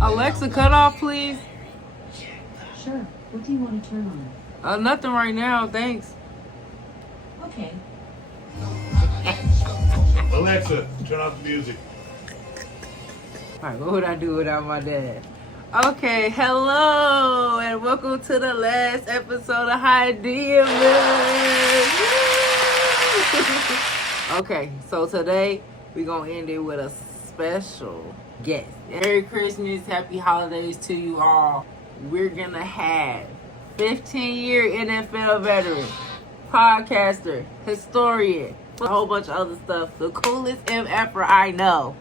Alexa, cut off, please. Sure. What do you want to turn on? Nothing right now, thanks. Okay. Alexa, turn off the music. Alright, what would I do without my dad? Okay, hello, and welcome to the last episode of Hydeia X MAS. Okay, so today we're gonna end it with a special guest. Merry Christmas, happy holidays to you all. We're gonna have 15-year NFL veteran, podcaster, historian, a whole bunch of other stuff. The coolest MFer I know.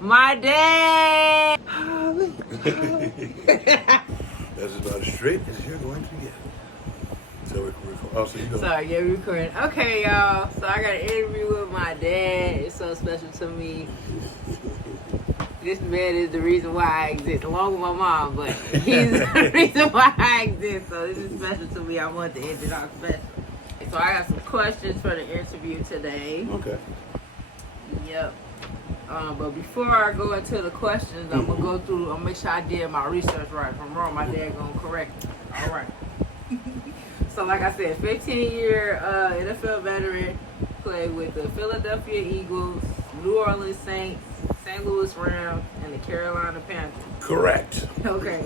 My dad! That's about as straight as you're going to get. So we're you go. Sorry, yeah, we're recording. Okay, y'all. So I got an interview with my dad. It's so special to me. This man is the reason why I exist, along with my mom, but he's the reason why I exist. So this is special to me. I want to end it off special. So I got some questions for the interview today. Okay. Yep. But before I go into the questions, I'm gonna go through. I'm make sure I did my research right. If I'm wrong, my dad gonna correct me. All right. So, like I said, 15-year NFL veteran, played with the Philadelphia Eagles, New Orleans Saints, St. Louis Rams, and the Carolina Panthers. Correct. Okay.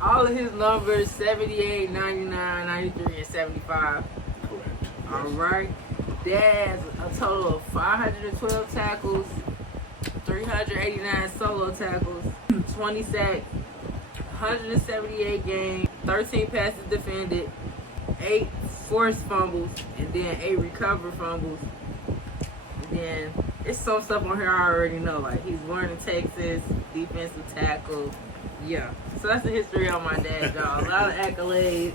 All of his numbers: 78, 99, 93, and 75. Correct. All right. Dad has a total of 512 tackles. 389 solo tackles, 20 sacks, 178 games, 13 passes defended, 8 forced fumbles, and then 8 recovered fumbles. And then it's some stuff on here I already know, like he's born in Texas, defensive tackle. Yeah, so that's the history on my dad, y'all. A lot of accolades,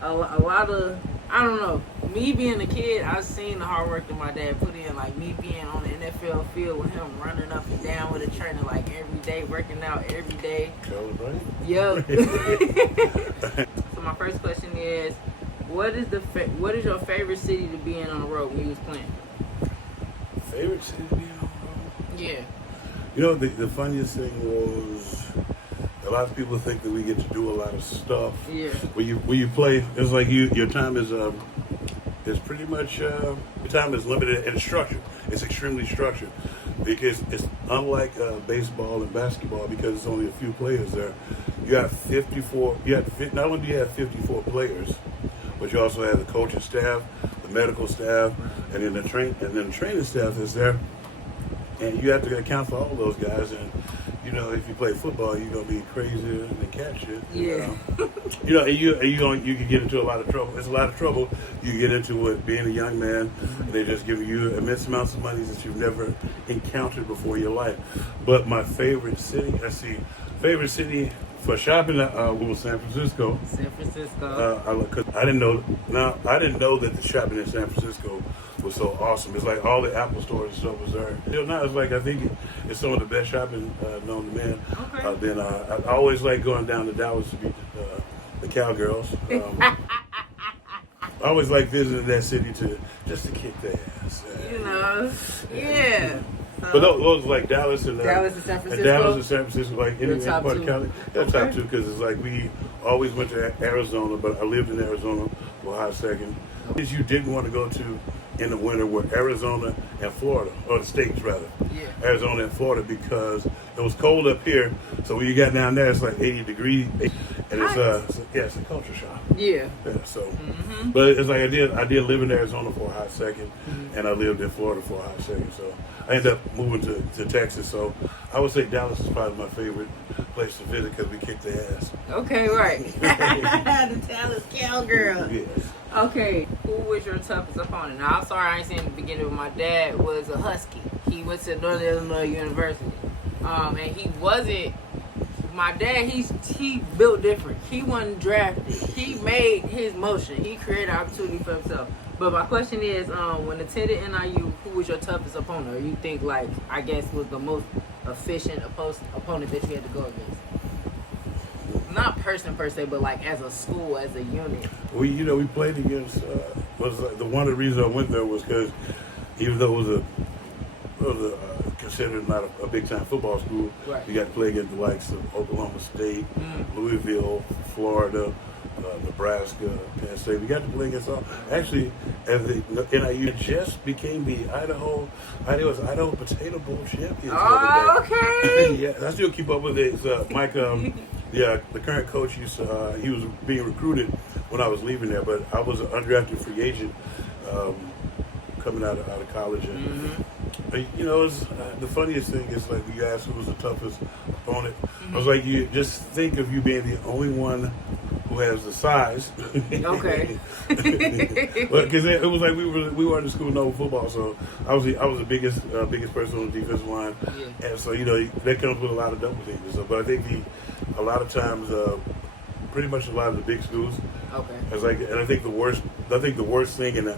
a lot of, I don't know. Me being a kid, I've seen the hard work that my dad put in. Like me being on the NFL field with him running up and down with a trainer like every day, working out every day. Yep. So my first question is, what is your favorite city to be in on the road when you was playing? Favorite city to be in on the road? Yeah. You know, the funniest thing was, a lot of people think that we get to do a lot of stuff. Yeah. When you play, it's like your time is pretty much your time is limited and structured. It's extremely structured because it's unlike baseball and basketball because it's only a few players there. You have 54. Not only do you have 54 players, but you also have the coaching staff, the medical staff, and then the training staff is there, and you have to account for all those guys. And you know, if you play football, you're gonna be crazier than cat shit. Yeah. You know, you can get into a lot of trouble. It's a lot of trouble you get into with being a young man. And they just give you immense amounts of money that you've never encountered before in your life. But my favorite city, favorite city for shopping, was San Francisco. San Francisco. Cause I didn't know that the shopping in San Francisco was so awesome. It's like all the Apple stores and stuff was there. Still now, it's like I think it's some of the best shopping known to man. Okay. Then I always like going down to Dallas to meet the cowgirls. I always like visiting that city just to kick their ass. You know. Yeah. But those like Dallas and San Francisco. And Dallas and San Francisco, like any top part of two. Cali, that's top two because it's like we always went to Arizona, but I lived in Arizona for a hot second. Because you didn't want to go to in the winter were Arizona and Florida, or the states rather. Yeah. Arizona and Florida because it was cold up here. So when you got down there, it's like 80 degrees, and it's a culture shock. Yeah. So, but it's like I did live in Arizona for a hot second, and I lived in Florida for a hot second. So I ended up moving to Texas. So I would say Dallas is probably my favorite place to visit because we kicked their ass. Okay, right. The Dallas Cowgirl. Yes. Okay, who was your toughest opponent? Now, I'm sorry I ain't seen in the beginning, but my dad was a Husky. He went to Northern Illinois University. And he wasn't, my dad, he built different. He wasn't drafted. He made his motion. He created opportunity for himself. But my question is, when attended NIU, who was your toughest opponent? Or you think, like, I guess was the most efficient opponent that you had to go against? Not person per se, but like as a school, as a unit. We played against. Was the one of the reasons I went there was because even though it was a considered not a big time football school. Right. You got to play against the likes of Oklahoma State, Louisville, Florida, Nebraska, Penn State. We got to play against all. Actually, as the NIU just became the Idaho Potato Bowl champions. The other day. Okay. Yeah, I still keep up with it. It's, Mike, the current coach, he was being recruited when I was leaving there, but I was an undrafted free agent coming out of college. And, you know, it's, the funniest thing is, like, when you ask who was the toughest opponent, I was like, you just think of you being the only one who has the size. Okay. Because it was like we were in the school knowing football, so I was the biggest person on the defensive line, and so, you know, that comes with a lot of double teams and stuff. But I think a lot of times, pretty much a lot of the big schools. Okay. It's like, and I think the worst thing, and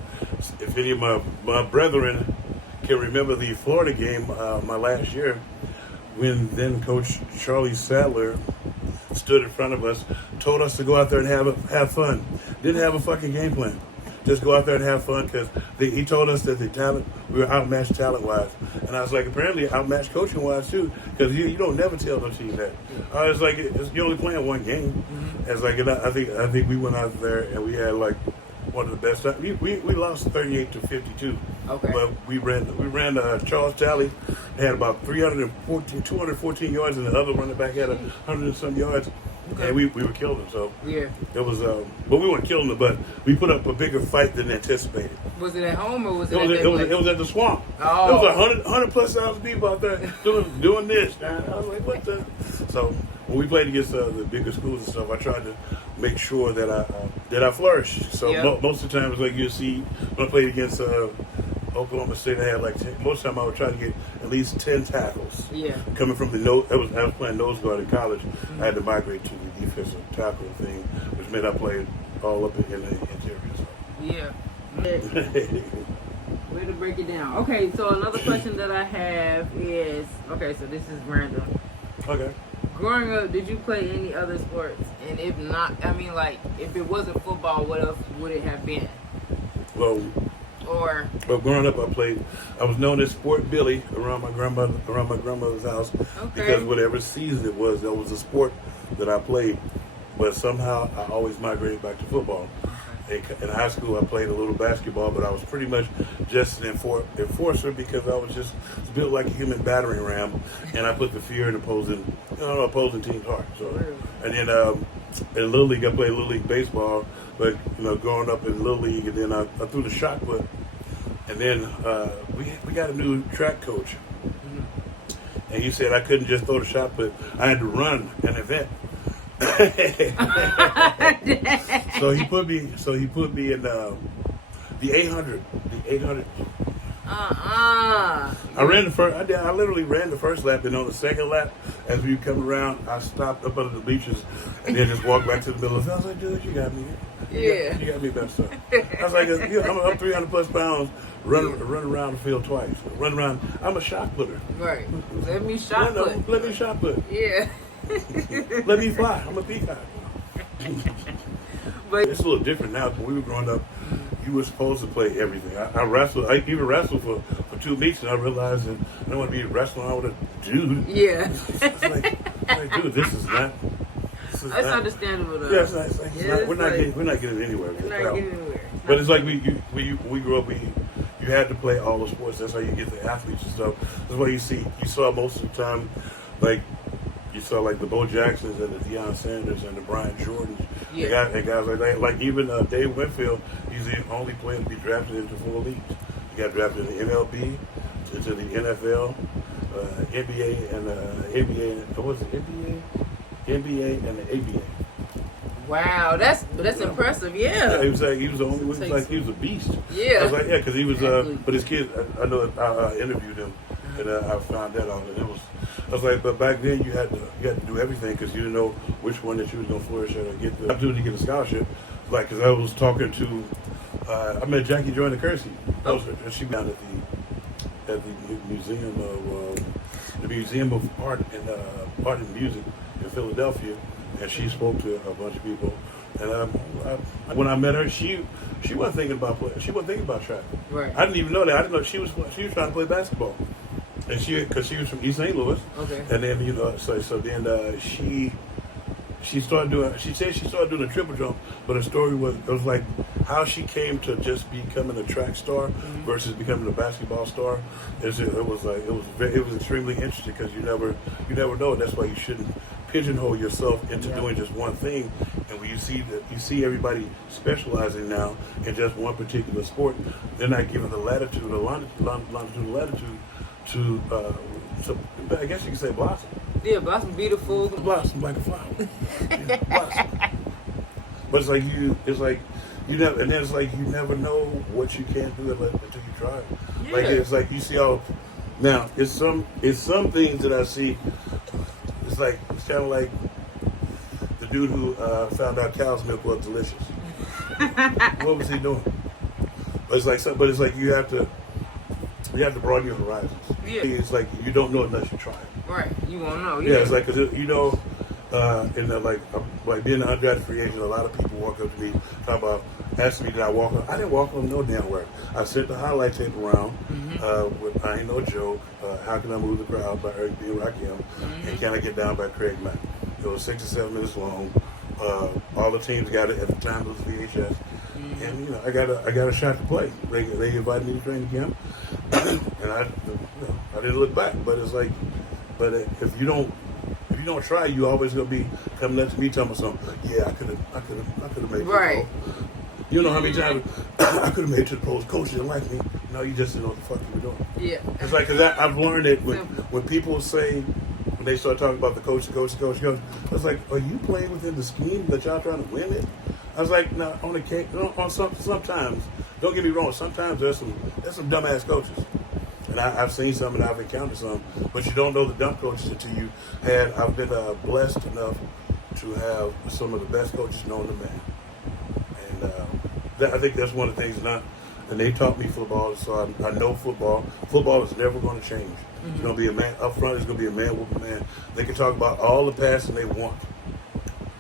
if any of my brethren can remember the Florida game, my last year, when then Coach Charlie Sadler stood in front of us, told us to go out there and have fun. Didn't have a fucking game plan. Just go out there and have fun, because he told us that we were outmatched talent-wise. And I was like, apparently outmatched coaching-wise too, because you don't never tell no team that. It's like, you're only playing one game. It's like, I think we went out there and we had like one of the best times. We lost 38-52. Okay. But we ran Charles Talley had about 214 yards, and the other running back had 100 and some yards. Okay. And we were killing them. So yeah, it was. But we weren't killing them, but we put up a bigger fight than anticipated. Was it at home or was it? It was at the swamp. Oh. There was 100 plus thousand people out there doing this. Man. I was like, what the? So when we played against the bigger schools and stuff, I tried to make sure that I flourished. So most of the time, it's like you see when I played against Oklahoma State, I had like most of the time I would try to get at least 10 tackles. Yeah. Coming from the nose, I was playing nose guard in college. I had to migrate to the defensive tackle thing, which meant I played all up in the interior. So. Yeah. Way to break it down. Okay, so another question that I have is, okay, so this is random. Okay. Growing up, did you play any other sports? And if not, I mean, like, if it wasn't football, what else would it have been? Well, growing up, I was known as Sport Billy around my grandmother's house. Okay. Because whatever season it was, that was a sport that I played. But somehow I always migrated back to football. In high school, I played a little basketball, but I was pretty much just an enforcer, because I was just built like a human battering ram, and I put the fear in opposing team's heart. So, and then in Little League, I played Little League baseball, but growing up in Little League, and then I threw the shot put, and then we got a new track coach, and he said I couldn't just throw the shot put, I had to run an event. So he put me in the 800. I ran the first. I literally ran the first lap, and on the second lap, as we come around, I stopped up under the bleachers and then just walked back to the middle of the field. I was like, dude, you got me. You got me best up. I was like, I'm up 300 plus pounds, run around the field twice. Run around. I'm a shot putter. Right. Let me shot put. Let me shot put. Yeah. Let me fly. I'm a peacock. But it's a little different now. When we were growing up, you were supposed to play everything. I wrestled. I even wrestled for 2 weeks, and I realized that I don't want to be wrestling out with a dude. Yeah. It's like, dude, this is not. That's understandable, though. Yeah, we're not getting anywhere. We're not getting anywhere. But it's like when we grew up, you had to play all the sports. That's how you get the athletes and stuff. That's why you saw most of the time, like. You saw like the Bo Jacksons and the Deion Sanders and the Brian Jordans. Yeah. And guys like that. Like even Dave Winfield, he's the only player to be drafted into 4 leagues. He got drafted in the MLB, to the NFL, NBA, and ABA. What was it? NBA and the ABA. Wow, that's impressive. Yeah. He was the only one. He was a beast. Yeah. I was like, because he was. But his kids, I know. I interviewed him, and I found that out. And it was. I was like, but back then you had to do everything, because you didn't know which one that you was gonna flourish at or get the opportunity to get a scholarship. Like, because I was talking to, I met Jackie Joyner Kersey. She down at the Museum of Art and Music in Philadelphia, and she spoke to a bunch of people. And when I met her, she wasn't thinking about track. Right. I didn't even know that. I didn't know she was trying to play basketball. And because she was from East St. Louis. Okay. And then so then she started doing. She said she started doing a triple jump, but her story was like how she came to just becoming a track star versus becoming a basketball star. It was extremely interesting because you never know. That's why you shouldn't pigeonhole yourself into doing just one thing. And when you see everybody specializing now in just one particular sport, they're not given the latitude or latitude to I guess you can say blossom. Yeah, blossom beautiful. Blossom like a flower. Yeah, blossom. But it's like you never, and then it's like you never know what you can do until you try it. Yeah. Like it's like you see all. Now it's some things that I see. It's kind of like the dude who found out cow's milk was delicious. What was he doing? But it's like you have to broaden your horizons. Yeah. It's like you don't know unless you try it. Right. You won't know. Yeah, it's like, cause in the like being an undrafted free agent, a lot of people walk up to me, asking me did I walk on. I didn't walk on no damn where. I sent the highlight tape around with I Ain't No Joke, How Can I Move the Crowd by Eric B. and Rakim, and Can I Get Down by Craig Mack. It was 6 to 7 minutes long. All the teams got it at the time. It was VHS. And I got a shot to play. They invited me to training camp, and I didn't look back. But it's like, if you don't try, you always gonna be coming up to me telling me something. Yeah, I could have made it. Right. You know how many times I could have made it to the post. Coach didn't like me. No, you just didn't know what the fuck you were doing. Yeah. It's like, cause I've learned that when people say, when they start talking about the coach, I was like, are you playing within the scheme that y'all trying to win it? I was like, no, sometimes, don't get me wrong, sometimes there's some dumbass coaches. And I've seen some and I've encountered some, but you don't know the dumb coaches until you had. I've been blessed enough to have some of the best coaches known to man. And I think that's one of the things, and they taught me football, so I know football. Football is never going to change. It's going to be a man, up front it's going to be a man with a man. They can talk about all the passing they want.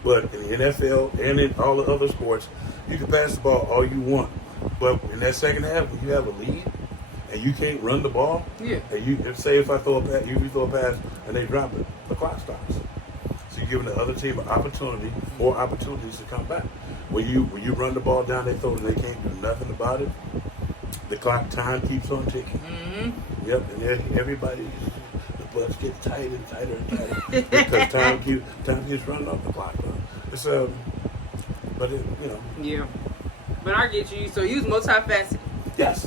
But in the NFL and in all the other sports, you can pass the ball all you want. But in that second half, when you have a lead and you can't run the ball, and say if I throw a pass, you throw a pass and they drop it, the clock stops. So you're giving the other team an opportunity or opportunities to come back. When you run the ball down their throat and they can't do nothing about it, the clock time keeps on ticking. Yep, and everybody. Butts get tighter and tighter and tighter because time keeps running off the clock. It's but it, Yeah, but I get you. So you was multifaceted. Yes.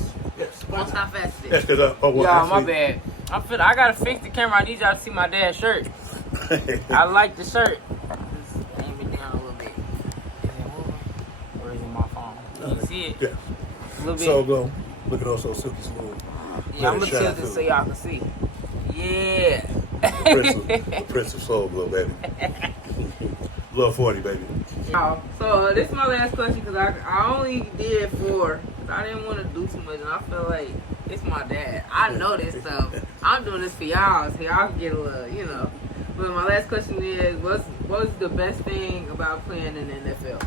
Multifaceted. Yes, because my bad. I gotta fix the camera. I need y'all to see my dad's shirt. I like the shirt. Just aim it down a little bit. Is it moving? Or is it my phone? Can you see it? Yes. A little bit. So go look at also silky smooth. Yeah, I'm gonna tilt it so y'all can see. Yeah. The Prince of Soul, little baby. Little 40, baby. So this is my last question because I only did 4 because I didn't want to do too much and I feel like it's my dad. I know this stuff. I'm doing this for y'all so y'all can get a little, But my last question is, what's the best thing about playing in the NFL?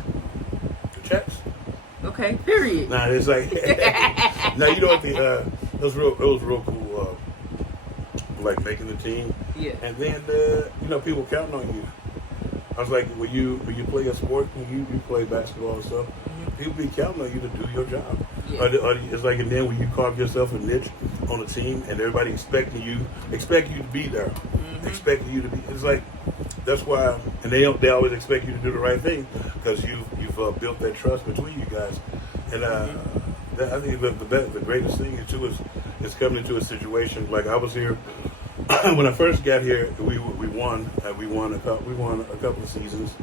The checks. Okay, period. Nah, it's like now you know what it was real cool. Like making the team, and then people counting on you. I was like, when you play a sport, when you play basketball and stuff, people be counting on you to do your job. Yeah. Or it's like, and then when you carve yourself a niche on a team, and everybody expect you to be there, expecting you to be. It's like that's why, and they always expect you to do the right thing because you've built that trust between you guys, and I think the greatest thing too is coming into a situation like I was here. When I first got here, we won a couple of seasons,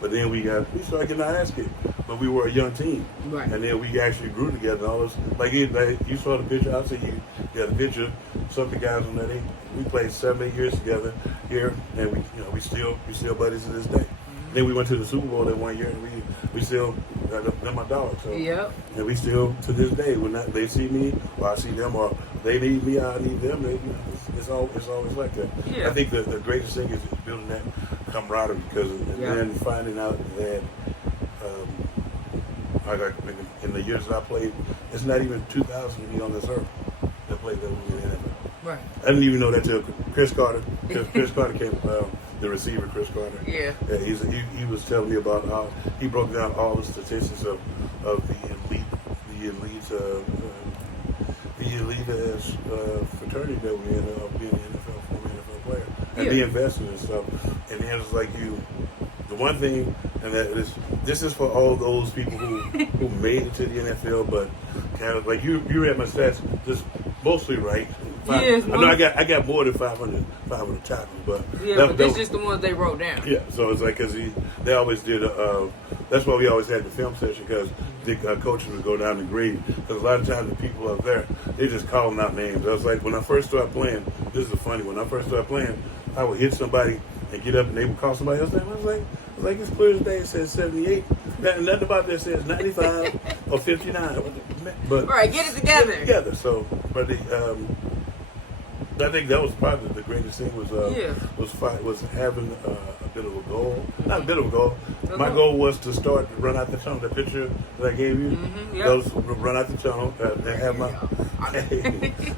but then we started getting our ass kicked. But we were a young team, right? And then we actually grew together. And all this, like you saw the picture. I'll see you got the picture. Some of the guys on that, we played 7-8 years together here, and we still buddies to this day. Then we went to the Super Bowl that one year, and we still they're my dogs. So, and we still to this day when they see me or I see them or they need me, I need them. It's always like that. Yeah. I think the greatest thing is building that camaraderie because then finding out that in the years that I played, it's not even 2,000 to be on this earth that played that was in the NFL. Right. I didn't even know that till Chris Carter. Chris Carter came, the receiver, Chris Carter. Yeah. He was telling me about how he broke down all the statistics of the elite fraternity that we in, being an NFL, former NFL player, and Yeah. the investors and stuff. And then it's like the one thing, and this is for all those people who made it to the NFL, but kind of like you read my stats, just mostly right. Yes, I know I got more than 500 tackles, but yeah, but that's just the ones they wrote down. yeah. So it's like because they always did. That's why we always had the film session because the coaches would go down and grade. Because a lot of times the people up there they just calling out names. I was like when I first started playing. This is funny. When I first started playing, I would hit somebody and get up and they would call somebody else's name. I was like it's clear as day. It says 78. Nothing about that says 95 or 59. But Right, get it together. Together. So, but I think that was probably the greatest thing was having a bit of a goal. Not a bit of a goal. My goal was to start to run out the tunnel. That picture that I gave you, run out the tunnel and have my.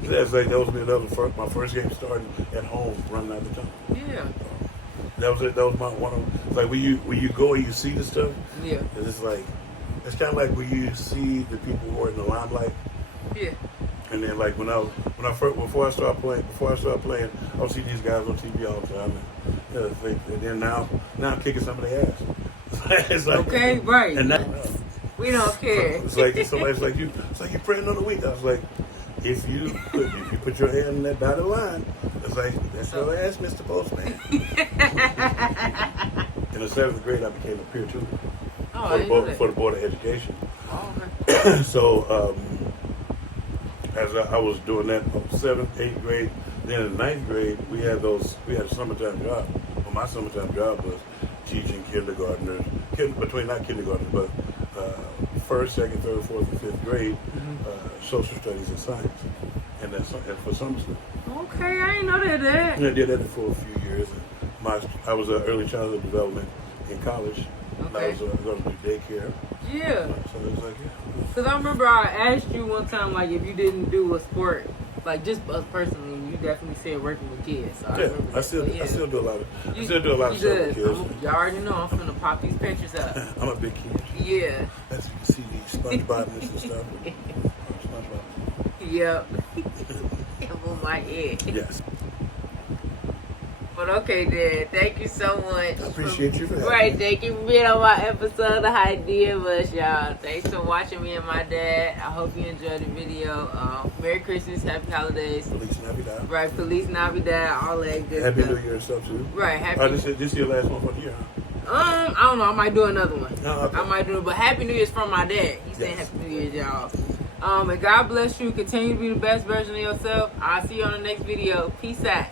That's like that was my first game starting at home, running out the tunnel. Yeah. That was it. That was my one of like when you go and you see the stuff. Yeah. It's like it's kind of like when you see the people who are in the limelight. Yeah. And then like before I started playing, I would see these guys on TV all the time. And then now I'm kicking somebody's ass. It's like, okay, right. And now, we don't care. It's like somebody's like you. It's like you praying on the week. I was like, if you put your hand in that dotted line, it's like that's your ass, Mr. Postman. In the 7th grade, I became a peer tutor for the Board of Education. Oh, okay. So. As I was doing that 7th, 8th grade, then in 9th grade, we had a summertime job. Well, my summertime job was teaching kindergartners, not kindergartners, but 1st, 2nd, 3rd, 4th, and 5th grade, social studies and science, and for summer school. Okay, I didn't know that. And I did that for a few years. And I was early childhood development in college. Okay. I was going to do daycare. Yeah. So it was like, yeah. Because I remember I asked you one time, like, if you didn't do a sport, like, just us personally, you definitely said working with kids. So I still do a lot of stuff with kids. You already know I'm finna pop these pictures up. I'm a big kid. Yeah. As you can see, these SpongeBob and stuff. SpongeBob. Yep. It was my head. Yes. But okay, then. Thank you so much. I appreciate you for that. Right, thank you for being on my episode of Hydeia X MAS, y'all. Thanks for watching me and my dad. I hope you enjoyed the video. Merry Christmas, Happy Holidays. Feliz Navidad. Right, Feliz Navidad, all that good Happy stuff. New Year and stuff too. Right, happy. This is your last one for the year, huh? I don't know. I might do another one. Oh, okay. I might do it, but Happy New Year's from my dad. He's saying Yes. Happy New Year's, y'all. And God bless you. Continue to be the best version of yourself. I'll see you on the next video. Peace out.